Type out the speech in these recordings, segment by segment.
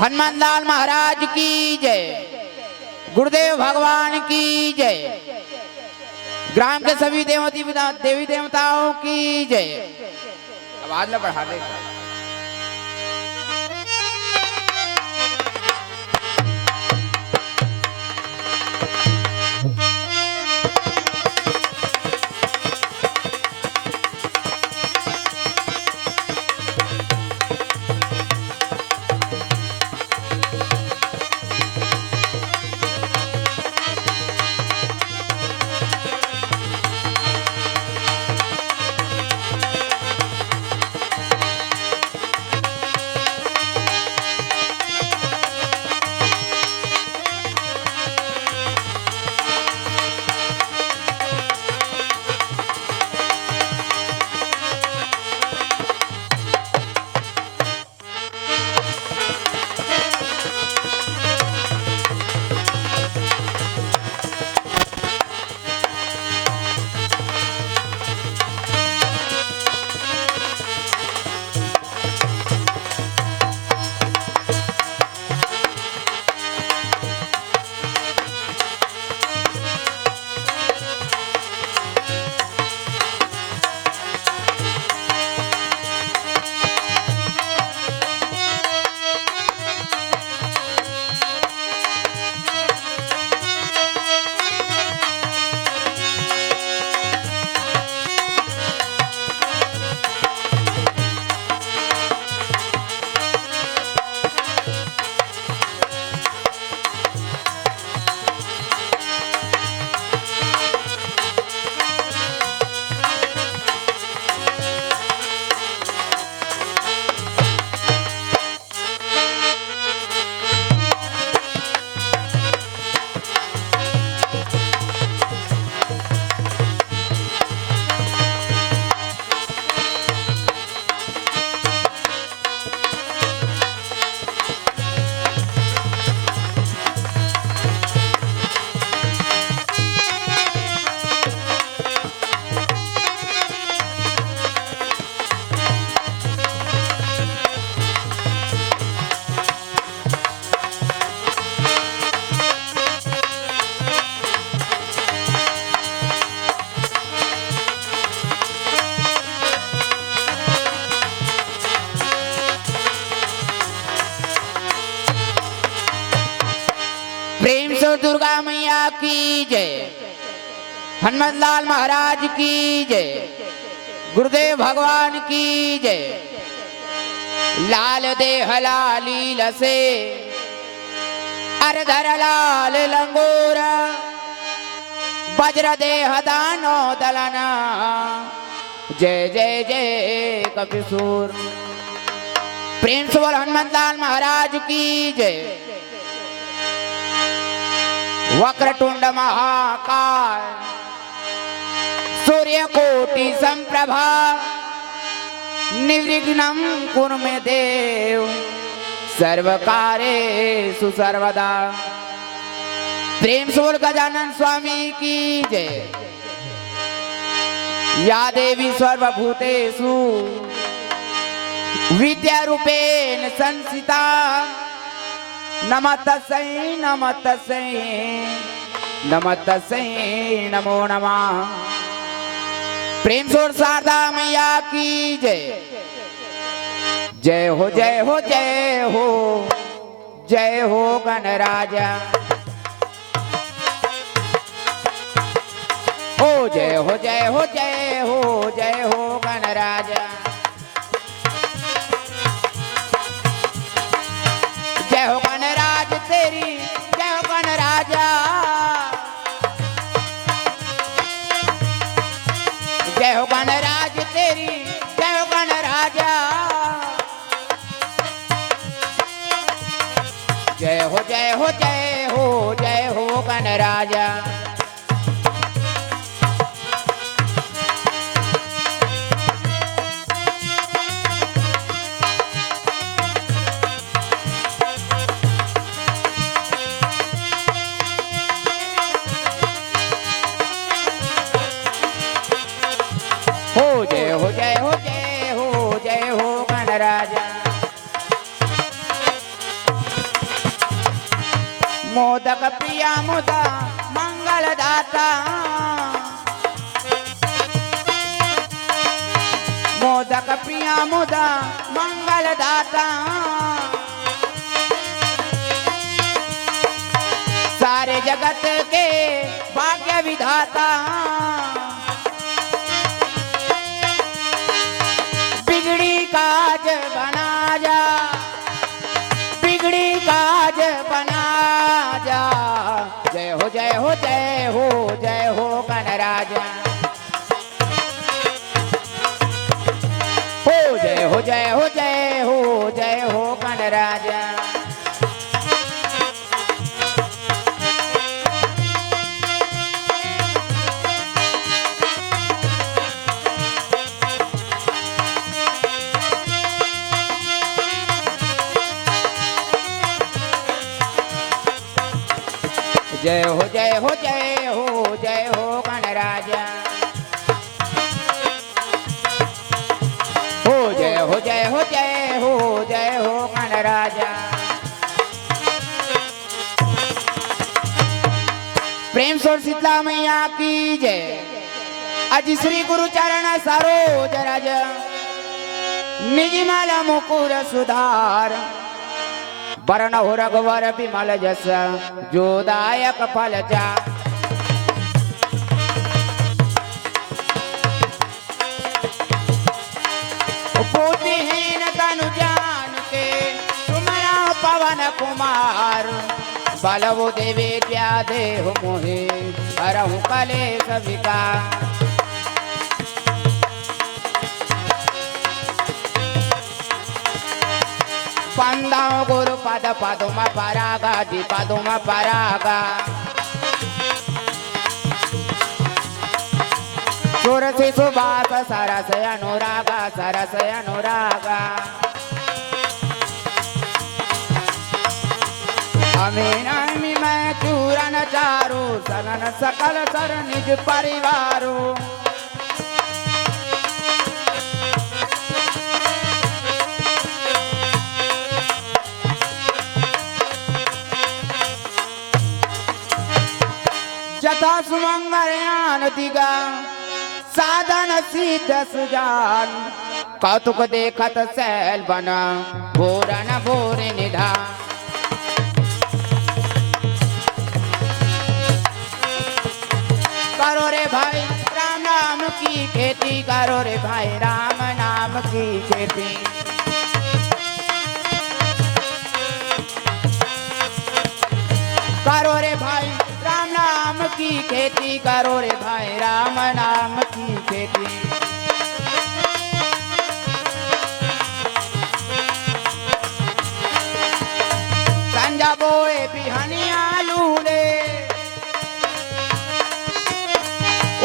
हनुमान लाल महाराज की जय, गुरुदेव भगवान की जय, ग्राम के सभी देवी देवताओं की जय। आवाज ला बढ़ा दे। प्रेम से दुर्गा मैया की जय, हनुमान लाल महाराज की जय, गुरुदेव भगवान की जय। लाल देह लाली लसे अरधर लाल लंगोरा, वज्र देह दानो दलना, जय जय जय कपिसूर। प्रेम से बोल हनुमान लाल महाराज की जय। वक्रतुंड महाकाय सूर्यकोटि संप्रभा, निर्विघ्नं कुरु मे देव सर्वकार्येषु सर्वदा। प्रेम से बोल गजानन स्वामी की जय। या देवी सर्वभूतेषु विद्यारूपेण संस्थिता, नमस्तस्यै नमस्तस्यै नमस्तस्यै नमो नमः। प्रेम से शारदा मैया की जय। जय हो जय हो जय हो, जय हो गणराजा। हो जय हो जय हो जय हो, जय हो गणराजा। जय हो गणराज तेरी, जय हो गणराजा। जय हो गणराज तेरी, जय हो गणराजा। जय हो जय हो जय हो, जय हो गणराजा। हो जय हो जय हो जय हो, जय हो गणराजा। मोदक प्रिया मुदा मंगल दाता, मोदक प्रिया मुदा मंगल दाता, सारे जगत के भाग्य विधाता, बिगड़ी काज बना जा, बिगड़ी काज बना जा, जय हो जय हो जय हो जय हो गणराजा, हो जय हो जय हो जय हो जय हो गणराजा। जय हो जय हो जय हो जय हो गणराजा, हो जय हो जय हो जय हो जय हो गणराजा। प्रेम सोर शीतला मैया की जय। आज श्री गुरु चरण सरोज रज निजमल मुकुर सुधार, वरण हो रघुवर विमल जस जो दायक फल जा। बुद्धिहीन तनु जान के तुमरा पवन कुमार, बलवो देवे क्या देह मोहे हरहु कलेश विकार। पंदाओ गुरु पद पदुम परागा जी पदुम परागा, सुर से सुबास सरस अनुरागा सरस अनुरागा। अमीन अमी मैं चूरन चारू सनन सकल सर निज परिवारो, जथा सुमंगलयान दिगा साधन सिद्ध सुजान, कौतुक देखत सैल बना भोरन भोर निधान। करो रे भाई राम नाम की खेती, करो रे भाई राम नाम की खेती। करो रे भाई राम नाम की खेती, करो रे भाई राम नाम की खेती। संजा बोए बिहनिया लूले,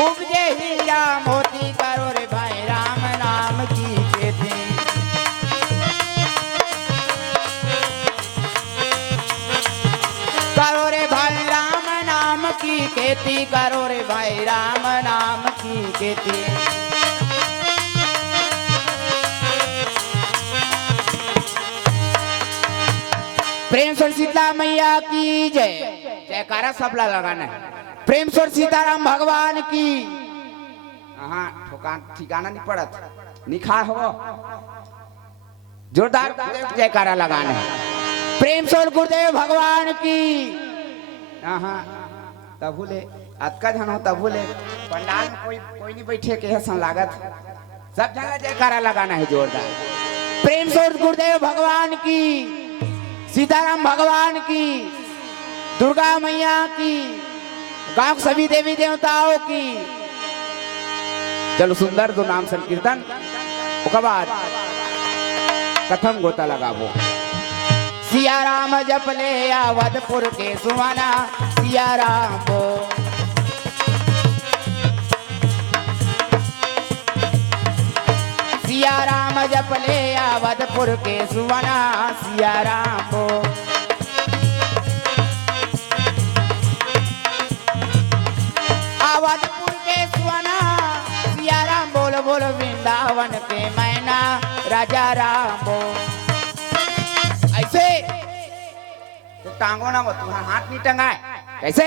उपजे हीरा मोती, करो रे भाई राम नाम की खेती। करो रे भाई राम नाम की खेती, करो रे भाई राम नाम की खेती। प्रेम से शीतला मैया की जय। जयकारा सबला लगाना है। प्रेम से सीताराम भगवान की। हाँ ठिकाना नहीं पड़त, निखा हो जोरदार जयकारा लगाना है। प्रेम से गुरुदेव भगवान की। हाँ तबुले अतका जन हो तबुले पंडाल में कोई नहीं बैठे के हसन लागत, सब जगह जयकारा लगाना है जोरदार। प्रेम से गुरुदेव भगवान की, सीताराम भगवान की, दुर्गा मैया की, गांव सभी देवी देवताओं की। चलो सुंदर दो नाम संकीर्तन उसके बाद कथम गोता लगाबो। सिया राम जप ले अवधपुर के सुहाना, सिया राम को सिया राम जप ले अवधपुर के सुहाना, सिया राम को अवधपुर के सुहाना, सिया राम बोल बोल वृंदावन के मैना, राजा राम बोल। ऐसे टांगो ना वो तुम्हारा हाथ नहीं टंगाए कैसे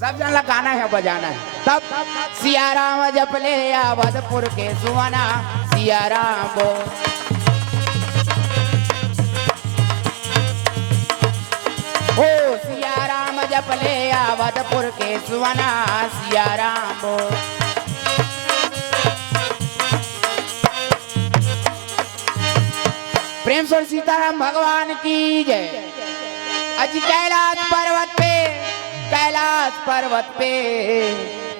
सब जन ला गाना है बजाना है तब सिया राम जप ले अवधपुर के सुवना सिया राम बो ओ सिया राम जप ले अवधपुर के सुवना सिया राम बो प्रेम से सीताराम भगवान की जय। अजी कैलाश पर्वत पे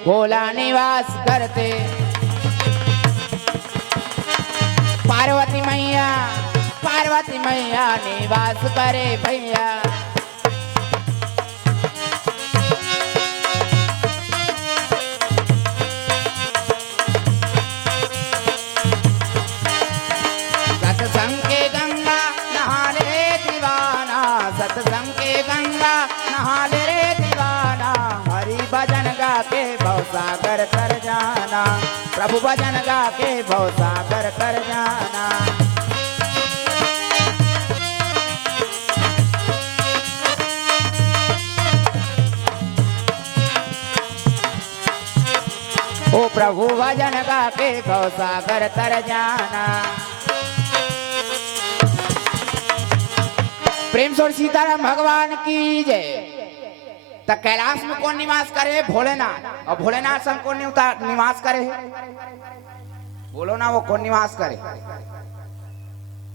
भोला निवास करते पार्वती मैया निवास करे भैया सत्संग के गंगा नहाले रे दीवाना सत्संग के गंगा नहाले रे दीवाना हरि भजन गा के भवसागर कर जाना प्रभु भजन गा के भवसागर कर जाना ओ प्रभु भजन गा के भवसागर तर जाना। प्रेम से सीताराम भगवान की जय। तो कैलाश में कौन निवास करे भोलेनाथ और भोलेनाथ से कौन निवास करे बोलो ना वो कौन निवास करे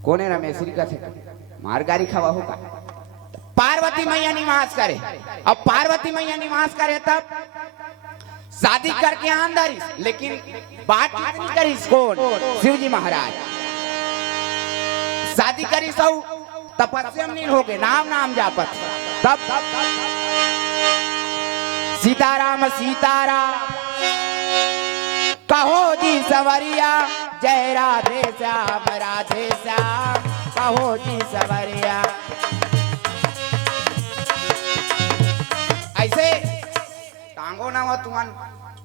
कौन है रमेश्वरी का थे मार गाड़ी खावा होगा पार्वती मैया निवास करे अब पार्वती मैया निवास करे तब शादी करके अंदर लेकिन बात कितनी करी कौन शिव जी महाराज शादी करी सब तपस्या में हो गए नाम जापत तब सीताराम कहो जी सवरिया जय राधे श्याम कहो जी सवरिया ऐसे टांगो ना हो तुम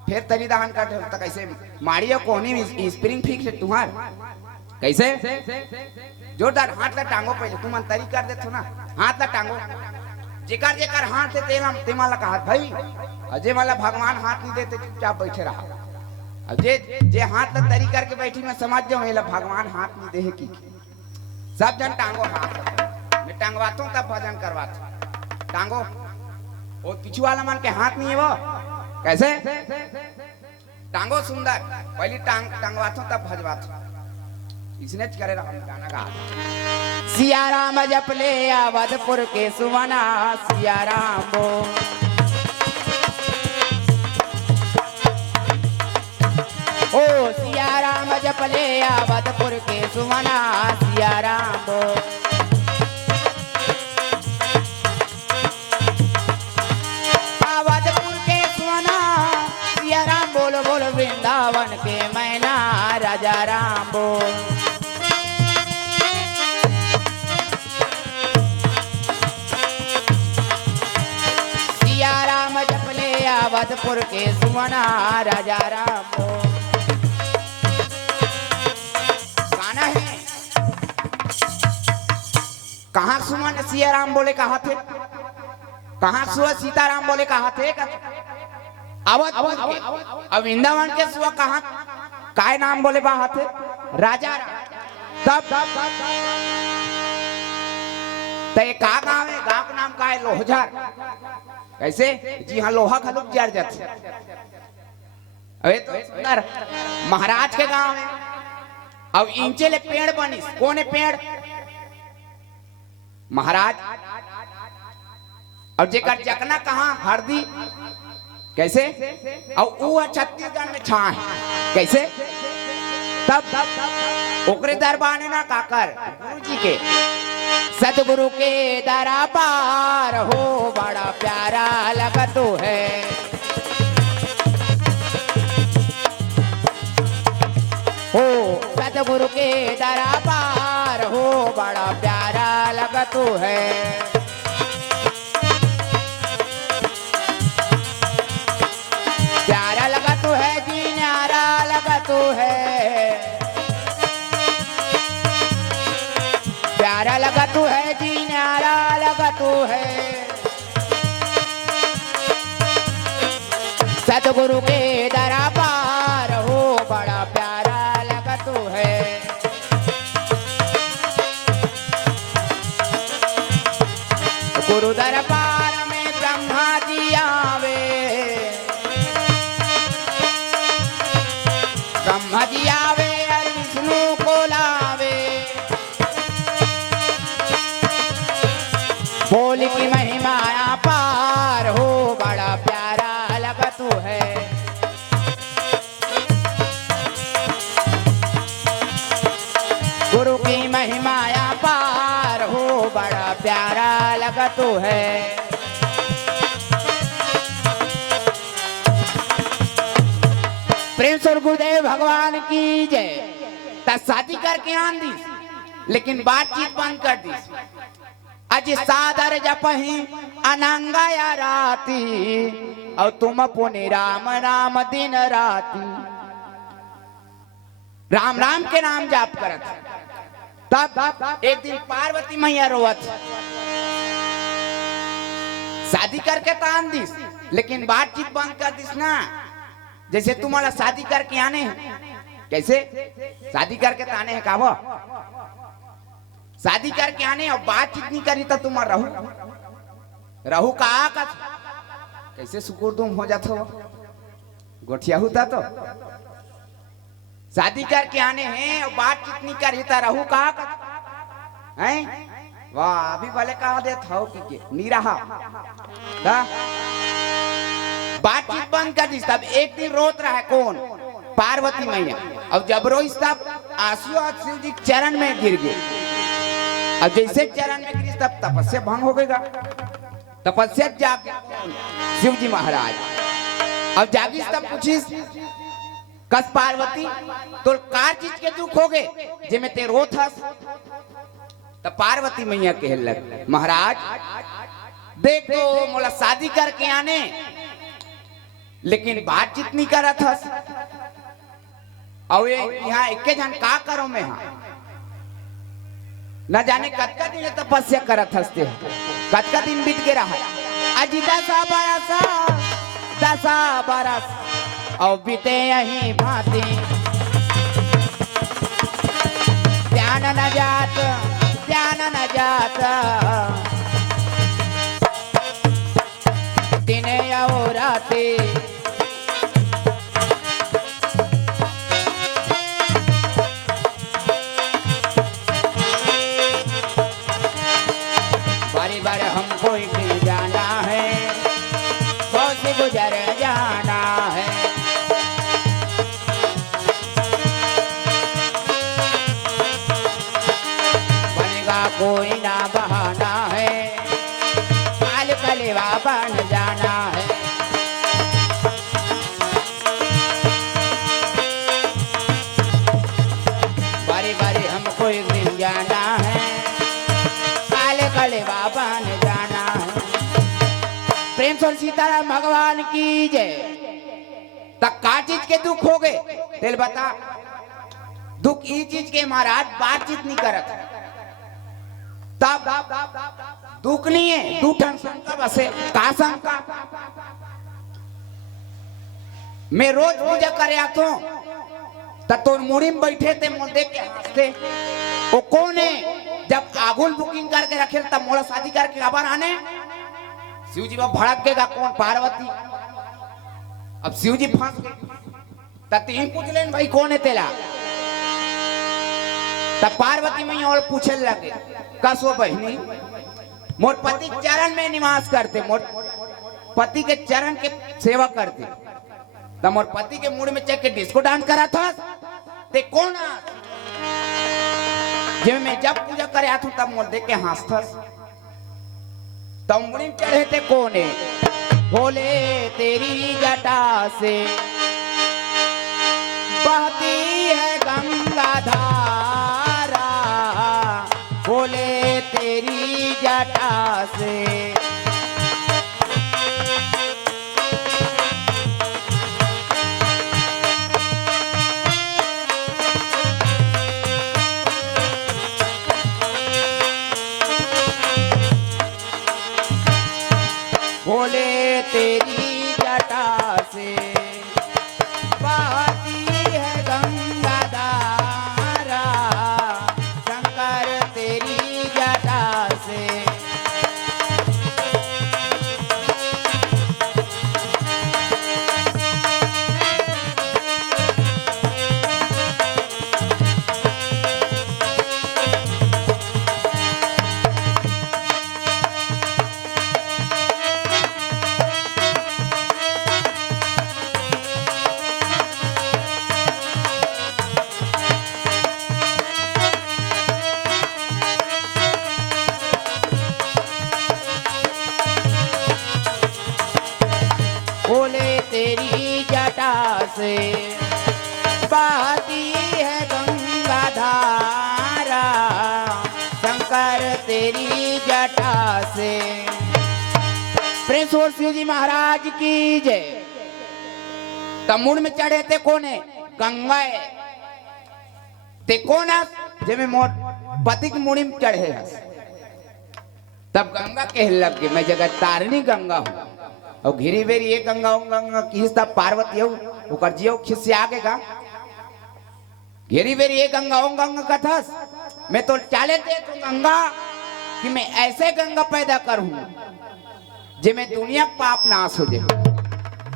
फिर तरी दहन काटे तक ऐसे मारियो कोनी स्प्रिंग फिक्स है तुम्हार कैसे जोरदार हाथ ला टांगो पहले तुम तरी कर देथो ना हाथ ला टांगो जेकर हाथ से तेमा ला कहा भाई अजय वाला भगवान हाथ नहीं देते चुपचाप बैठे रहा अब जे हाथ ला तरी करके बैठी मैं समझ जाऊं ये भगवान हाथ नहीं दे की सब जन टांगो हाथ मैं टांगवाता हूं तब भजन करवाता टांगो वो पीछू वाला मन के हाथ नहीं है वो कैसे टांगो सुंदर पहली टांगवाता हूं तब भजवाता इसने करे गाना गा सिया राम जप ले अवधपुर के सुवना सिया राम बो ओ सिया राम जप ले अवधपुर के सुवना सिया राम बो अवधपुर के सुवना सिया राम बोलो बोलो वृंदावन के मैना राजा राम बो अवधपुर के सुवना राजा राम गाना है कहाँ सुमन सिया राम बोले कहा थे कहाँ सुआ सीताराम बोले कहा थे अब वृंदावन के सुआ कहाँ काय नाम बोले कहा थे राजा तब तो ये का गाँव है गाँव का नाम का है लोहझर कैसे जी हाँ लोहा खलुक जर जाते अबे तो सुंदर महाराज के गांव में अब इंचे ले पेड़ बनी कौन है पेड़ महाराज और जेकर जकना कहाँ हरदी कैसे और वो छत्तीसगढ़ में छा है कैसे तब ओकरे दरबार ना काकर गुरु जी के सतगुरु के दरबार हो बड़ा प्यारा लगतो है हो सतगुरु के दरबार हो बड़ा प्यारा लगतो है प्यारा लगतो है जी न्यारा लगतो है न्यारा लगा तू है जी, न्यारा लगा तू है। सतगुरु के दरबार हो बड़ा प्यारा लगा तू है। गुरु दरबार में ब्रह्मा जी आवे, ब्रह्मा जी आवे और विष्णु को लावे। बोल की महिमा पार हो बड़ा प्यारा लगा तू है। गुरु की महिमा पार हो बड़ा प्यारा लगा तू है। प्रेम स्वर गुरुदेव भगवान की जय। ता शादी करके आन दी, लेकिन बातचीत बंद कर दी। अज सादर जपही अनंगा या राती, और तुम पुनि राम राम दिन राती। राम राम के नाम जाप करत। तब एक दिन पार्वती मैया रोवत, शादी करके तान दिस, लेकिन बातचीत बंद कर दिस ना। जैसे तुम्हारा शादी करके आने हैं, कैसे शादी करके ताने हैं काबो, शादी करके आने और बातचीत नहीं करी तो तुम रहू रहू कहा का कैसे सुकुर तुम हो जाते हो, गोठिया होता तो शादी करके आने हैं और बातचीत नहीं करी तो रहू कहा का हैं। वाह अभी भले कहा देता हो कि नहीं रहा। बातचीत बंद कर दी। तब एक दिन रोत रहा है कौन, पार्वती मैया। अब जब रोई तब आंसू शिव जी चरण में गिर गए। अब जैसे चरण में गिरी तब तपस्या भंग हो गएगा। तपस्या जाग शिव जी महाराज। अब जागी तब पूछी कस पार्वती तो कार चीज के दुख हो गए जिमे ते रोत हस। तब पार्वती मैया कह लग महाराज देखो मोला शादी करके आने, लेकिन बातचीत नहीं करा था। और यहाँ एक जन का करो मैं हाँ न जाने कतका दिन तपस्या करत हंसते, कतका दिन बीत के रहा। अजी 10 बरस और बीते यही भांति, ध्यान न जात दिन और राती। बारी बार हमको ही जाना है, बहुत से गुजर जाना है। बनेगा कोई ना बहाना है, काल कलेवा बन जाना है। बारी बारी हमको एक दिन जाना है, बन जाना है। प्रेम से सीताराम भगवान की जय। तक का चीज के दुख हो गए तेल बता। दुख ई चीज के महाराज बातचीत नहीं करत, तब दुख नहीं है। दूठन शंका बसे का शंका, मैं रोज पूजा करे आतो तो मुड़ी में बैठे थे मुंह देख के हंसते। वो कौन है जब आगुल बुकिंग करके रखे तब मोला शादी करके खबर आने। शिव जी में भड़क गएगा कौन, पार्वती। अब शिव जी फंस गए तब तीन पूछ लेन भाई कौन है तेरा। तब पार्वती मैया और पूछे लगे कसो बहनी मोर पति चरण में निवास करते, मोर पति के चरण के सेवा करते। तब मोर पति के मुड़ में चेक के डिस्को डांस करा था ते कौन जब मैं जब पूजा करे आथू तब मोर देख के हंसथस। तब मुड़ी चढ़े थे कोने बोले तेरी जटा से बहती है गंगा धारा, बोले तेरी जटा से। बोले तेरी जटा से बहती है गंगा धारा, शंकर तेरी जटा से। बोले तेरी जटा से बहती है गंगा धारा, शंकर तेरी जटा से। प्रेम और शिव जी महाराज की जय। तमुड़ में चढ़े थे कोने गंगा ते कोना जे में मोर पति की मुड़ी में चढ़े तब गंगा कह लग के मैं जगत तारनी गंगा हूं और घिरी बेरी ये गंगा गंगा किस्ता पार्वती हो ओकर जियो खिस्से आगे का घेरी बेरी ये गंगा गंगा कथस मैं तो चाले थे तो गंगा कि मैं ऐसे गंगा पैदा करूं जे मैं दुनिया का पाप नाश हो जाए।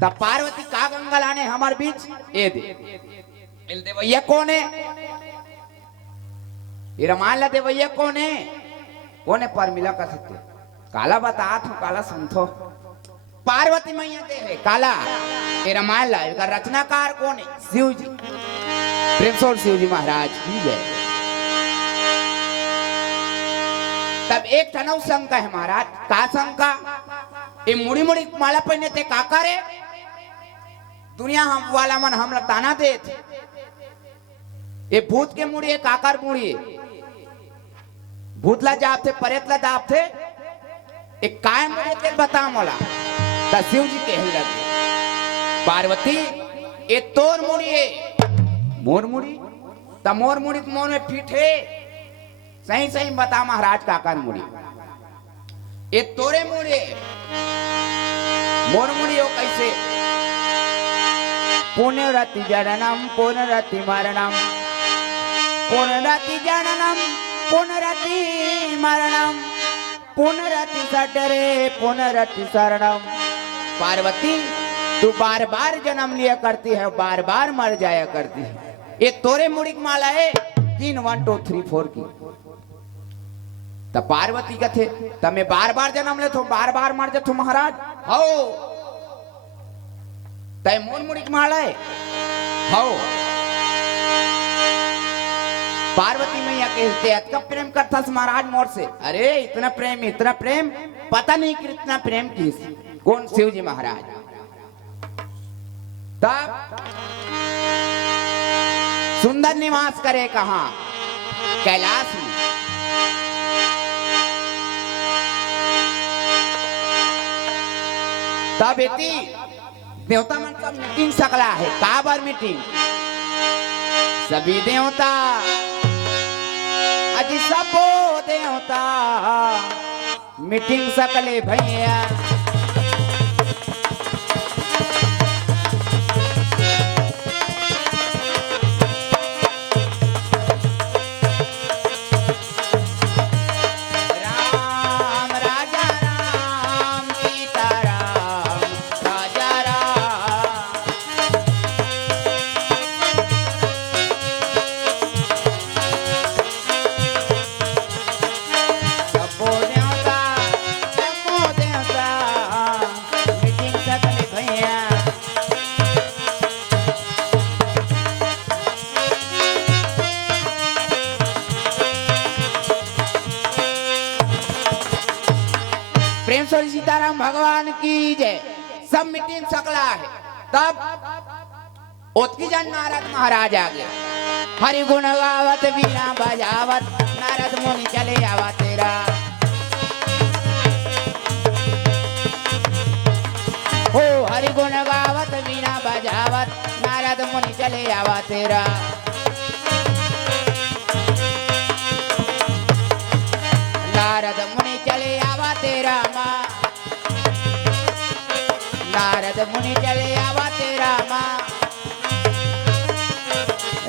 तब पार्वती का गंगा लाने हमारे बीच ये दे भैया कौन है ये रमान ला दे भैया कौन है पर मिला कर सकते काला बता तू काला संथो पार्वती मैया दे है काला ये रामायण ला इसका रचनाकार कौन है शिव जी। प्रेम से शिव जी महाराज की जय। तब एक टनव शंका है महाराज का शंका ये मुड़ी मुड़ी माला पहने थे का करे दुनिया हम वाला मन हम ताना दे थे ये भूत के मुड़ी काकर मुड़ी भूतला जाप थे परेतला जाप थे एक काय मुड़ी थे बता मोला ता शिव जी कह लगे पार्वती ये तोर मुड़ी है मोर मुड़ी ता मोर मुड़ी मोर में फिट है सही सही बता महाराज काकर मुड़ी ये तोरे मुड़ी मोर मुड़ी हो कैसे पुनरति जननम पुनरति मरणम पुनरति जननम पुनरति मरणम पुनरति सटरे पुनरति शरणम। पार्वती तू बार बार जन्म लिया करती है बार बार मर जाया करती है ये तोरे मुड़ी की माला है 3 1 2 3 4 की। तब पार्वती का थे तब मैं बार बार जन्म ले तो बार बार मर जातो महाराज हो तय मोर मुड़ी की माला है हो। पार्वती मैया कहते हैं कब प्रेम करता महाराज मोर से अरे इतना प्रेम पता नहीं कितना प्रेम किस कौन शिव जी महाराज। तब सुंदर निवास करे कहां कैलाश में। तब इतनी देवता मन सब मीटिंग सकला है का बार मीटिंग सभी देवता अजी सबो देवता मीटिंग सकले भैया। प्रेम से सीताराम भगवान की जय। सब मीटिंग सकला है। तब ओतकी जन नारद महाराज आ गया हरि गुण गावत वीणा बजावत नारद मुनि चले आवा तेरा हो हरि गुण गावत वीणा बजावत नारद मुनि चले आवा तेरा। नारद मुनि चले आवा तेरा माँ मुनि चले आवा तेरा माँ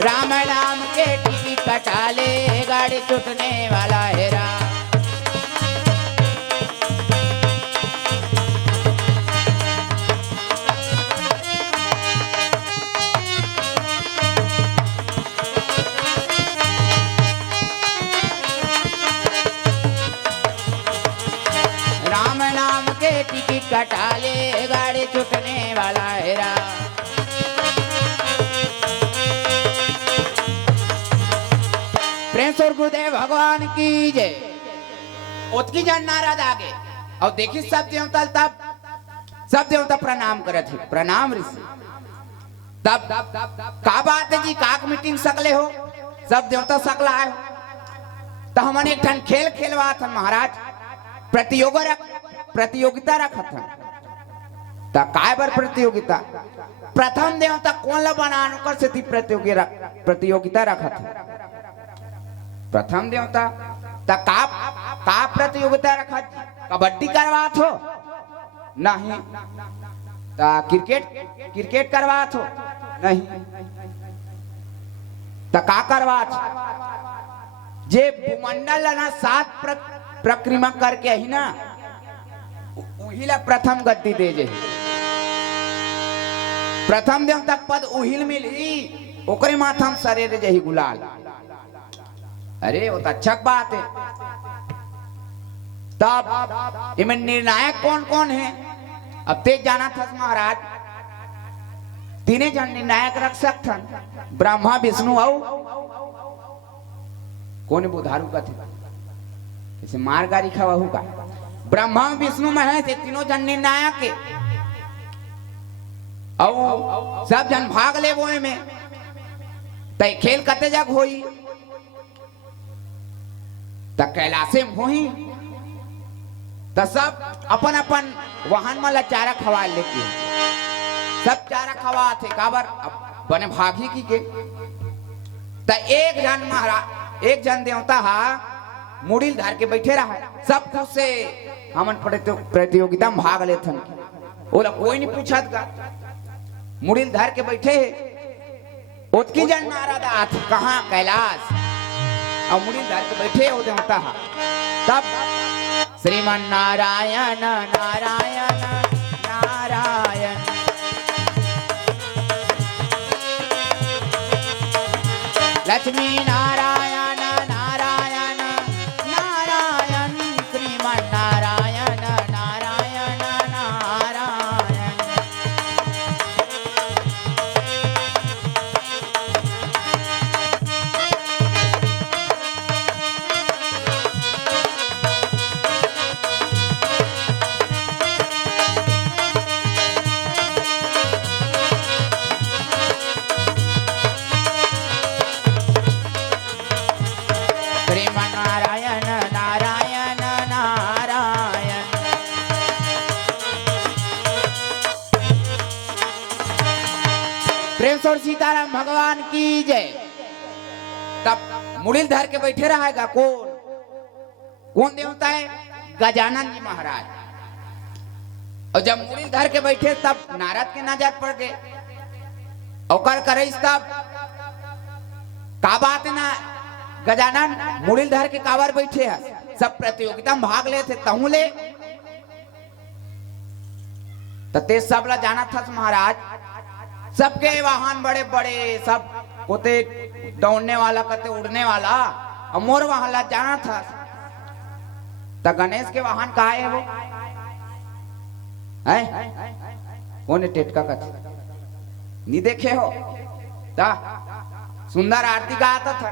राम नाम के टिकट कटा ले गाड़ी छूटने वाला हेरा टिकट कटा ले गाड़ी छूटने वाला हेरा प्रेम और गुरुदेव भगवान की जय। उतकी जन नाराज आगे और देखी सब देवता सब देवता प्रणाम करे थे प्रणाम ऋषि तब का बात है जी काक मीटिंग सकले हो सब देवता सकला है तो हमने एक ठन खेल खेलवा था महाराज प्रतियोगिता रखा था तो काय बर प्रतियोगिता प्रथम देवता कौन ला बनाने कर से थी प्रतियोगिता रखा था प्रथम देवता तो का प्रतियोगिता रखा कबड्डी करवा थो नहीं तो क्रिकेट करवा थो नहीं तो का करवा जे भूमंडल ना 7 प्रक्रिया करके ही ना उहिला प्रथम गद्दी दे जे प्रथम देवता पद उहिल मिली ओकरे माथम शरीर जही गुलाल अरे वो तो अच्छा बात है तब इनमें निर्णायक कौन कौन है अब तेज जाना था महाराज तीने जन निर्णायक रख सकते ब्रह्मा विष्णु आओ कौन बुधारू का थे जैसे मार गाड़ी खवाहू का ब्रह्मा विष्णु महेश तीनों जन निर्णायक और सब जन भाग ले वो में तय खेल कते जग होई त कैलाशे में होई त सब अपन अपन वाहन में चारा खवा लेके सब चारा खवा थे काबर बने भागी की के त एक जन महाराज एक जन देवता हा मुड़िल धार के बैठे रहा सब कुछ से हमन प्रतियोगिता में भाग लेते बोला कोई नहीं पूछत का मुड़िल धार के बैठे उतकी जन नारादा कहाँ कैलाश और मुड़िल धार के बैठे हो देवता हा तब श्रीमन नारायण नारायण नारायण लक्ष्मी नारायण नारायण नारायण श्रीमन नारायण नारायण नारायण प्रेम सीताराम भगवान की जय। तब मुड़िल धर के बैठे रहेगा कौन देवता है गजानन जी महाराज और जब मुड़िल धर के बैठे तब नारद के नजर पड़ गए और करे तब का बात ना गजानन मुड़िल धर के कावर बैठे है सब प्रतियोगिता में भाग ले थे तहु ले ते सब ला जाना था महाराज सबके वाहन बड़े बड़े सब कोते दौड़ने वाला कते उड़ने वाला और मोर वाहन ला जाना था तो गणेश के वाहन कहा है वो है कौन टेटका का नहीं देखे हो ता सुंदर आरती गाता था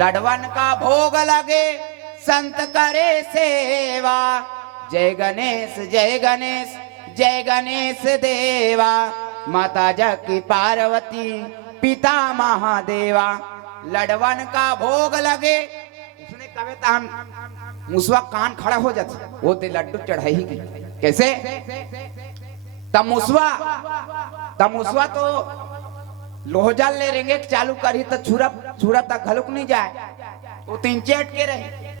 लडवन का भोग लगे संत करे सेवा जय गणेश जय गणेश जय गणेश देवा माता जकी पार्वती पिता महादेवा लडवन का भोग लगे उसने कविता मुसवा कान खड़ा हो जाता वो ते लड्डू चढ़ाई ही कैसे तब मुसवा तो लोहजल ले रेंगे चालू करी तो छुरा तक घलुक नहीं जाए तो तीन चेट के रहे